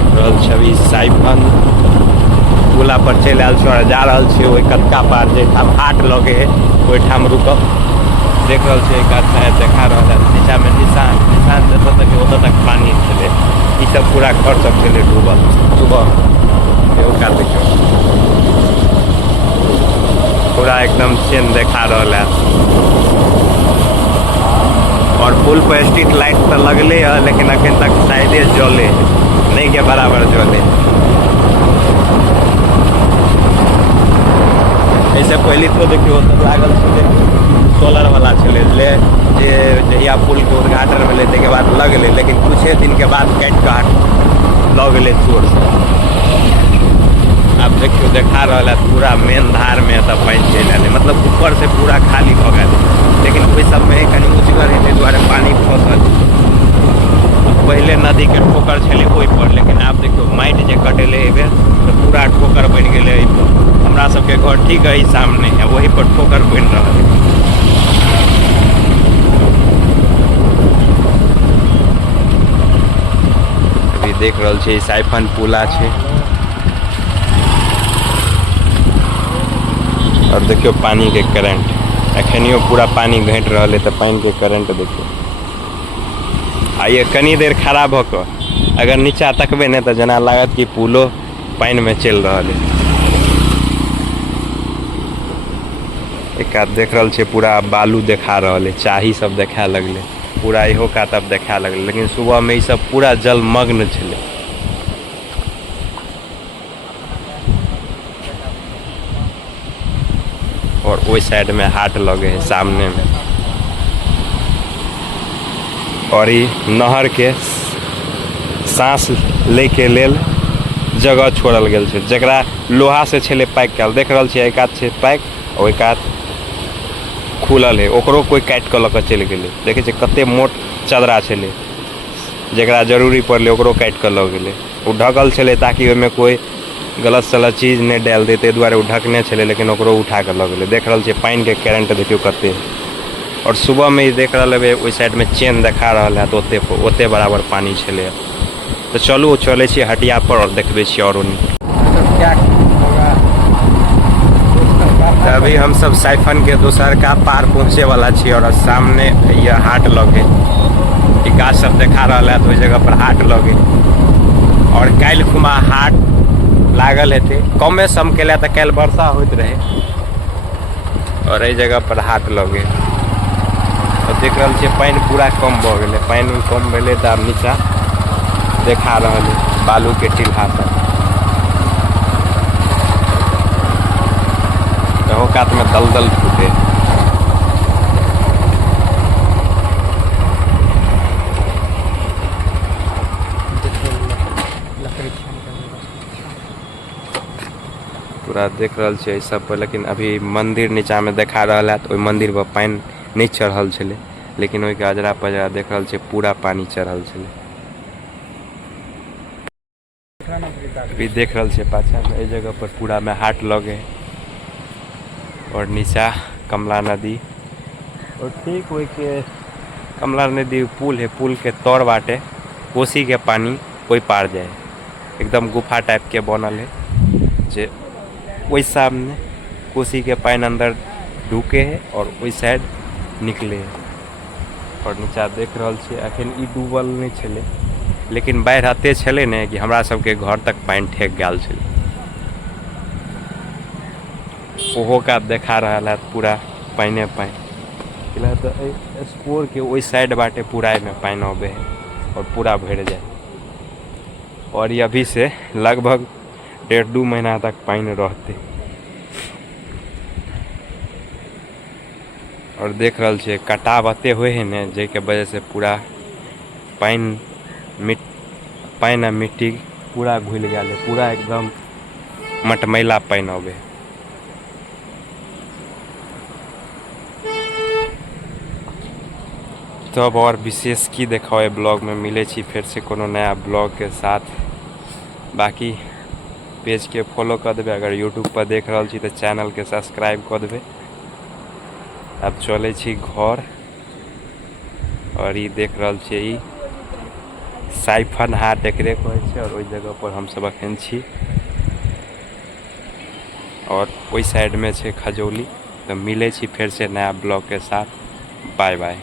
देख रहल छी अभी साइफन पुला पर चलि आयल छी और जा रहल छी ओहि कतका पार जहिठाम हाट लगे है ओहिठाम रुकब। देख रहल छी एक शायद देखा रहल है नीचा में निशान जतऽ तक ओतऽ तक पानी छलै। ई सब पूरा घर सब छलै डूबल सुबह एगो का देखियौ पूरा एकदम चेन देखा रहल है। और पुल पर स्ट्रीट लाइट तो लगले है लेकिन अखन तक शायदे जले नहीं के बराबर जले। ऐसे पहले तो देखियो तो लागल छलै सोलर वाला छलै जे जहिया पुल के उद्घाटन भेलै ताहिके बाद लगलै लेकिन कुछ दिन के बाद काटि कऽ लऽ गेलै चोर सब। अब देखियो देखा रहा है पूरा मेन धार में तब पानी चल आए मतलब ऊपर से पूरा खाली हो गया लेकिन वही सब में कहीं उचगर है द्वारे पानी फंसल। पहले नदी के ठोकर छले ओहि पर लेकिन अब देखियो माटि जे कटेले एबे तो पूरा ठोकर बन गए। हमरा सबके घर ठीक है सामने है वही पर ठोकर बन रहा है। अभी देख रहल छी साइफन पुला छै और देखियो पानी के करंट अखनियो पूरा पानी घट रहा है तो पानी के करंट देखियो आइए कनी देर खड़ा भ कऽ अगर नीचा तकबे नहीं तो जना लागत कि पुलो पानी में चल रहा है। एक देख रहल छे पूरा बालू देखा रहा है चाही सब देखा लगले पूरा इहो का तब देखा लगले लेकिन सुबह में ये सब पूरा जलमग्न छले। और वही साइड में हाट लगे है सामने में और ये नहर के सांस ले के लेल जगह छोड़ल गेल छै जकरा लोहा से छले पैक कल देख रहल छी एक आध छै पैक और एक आध खुलल है ओकरो कोई काट के लक चल गेले। देखे छै कते मोट चदरा छले जकरा जरूरी पड़ले ओकरो काट के ल गेले। वो ढकल छले ताकि ओहिमे कोई गलत सलत चीज नहीं डाल देते द्वारे वो ढकने छले लेकिन ओकरो उठा के लग गए। देख रहल छी पानी के करंट देखियो कते और सुबह में ही देख रहा है वही साइड में चेन देखा रहा है तो ओते बराबर पानी छले। तो चलू चले छी हटिया पर और देखबे छी और अभी हम सब साइफन के दोसर का पार पहुँचे वाला छी और सामने ये हाट लगे गाछ सब देखा रहा है तो जगह पर हाट लगे और काल खुमा हाट लागल हेते कमे सम के तो कल वर्षा होते रहे और ये जगह पर हाट लगे और देख रहा छे पानी पूरा कम भ गए पानी कम भेले तो आब नीचा देखा रहा है बालू के टिल्हा पर कात में दलदल फूटे। पूरा देख रहा है सब पर लेकिन अभी मंदिर नीचा में देखा रहा है तो मंदिर पर पानी नहीं चढ़ल छे लेकिन वही के अजरा पजरा देख रहा है पूरा पानी चढ़ल छे। अभी देख रहा है पाछा में जगह पर पूरा में हाट लगे और नीचा कमला नदी और ठीक वही के कमला नदी पुल है पुल के तौर बाटे कोसी के पानी कोई पार जाए एकदम गुफा टाइप के बनल है जे वही सामने कोसी के पानी अंदर ढुके है और वही साइड निकले है। और नीचा देख रहा छे अखन ई डूबल नहीं छले लेकिन बाढ़ आते छले ने कि हमरा सबके घर तक पानी ठेक गल छले ओहो का देखा रहा है पूरा पानी पानी तो स्पोर के वही साइड बाटे पूरा में पानी आवे है और पूरा भर जाए और ये अभी से लगभग 1.5-2 महीना तक पानी रहते। और देख रहा छे कटाव अते हुए है ने जे के वजह से पूरा पानी आ मिट्टी पूरा घुल गया पूरा एकदम मटमैला पानी आवे। तो अब और विशेष की देखाओ ब्लॉग में मिले छी फिर से कोनो नया ब्लॉग के साथ। बाकी पेज के फॉलो कर देवे अगर यूट्यूब पर देख रहा छी तो चैनल के सब्सक्राइब कर देवे। अब चले छी घर और ये देख रहा छे साइफन हाट एकरे कहै छै और ओहि जगह पर हम सब अखन छी और ओहि साइड में छै खजौली। तो मिले छी फिर से नया ब्लॉग के साथ। Bye bye.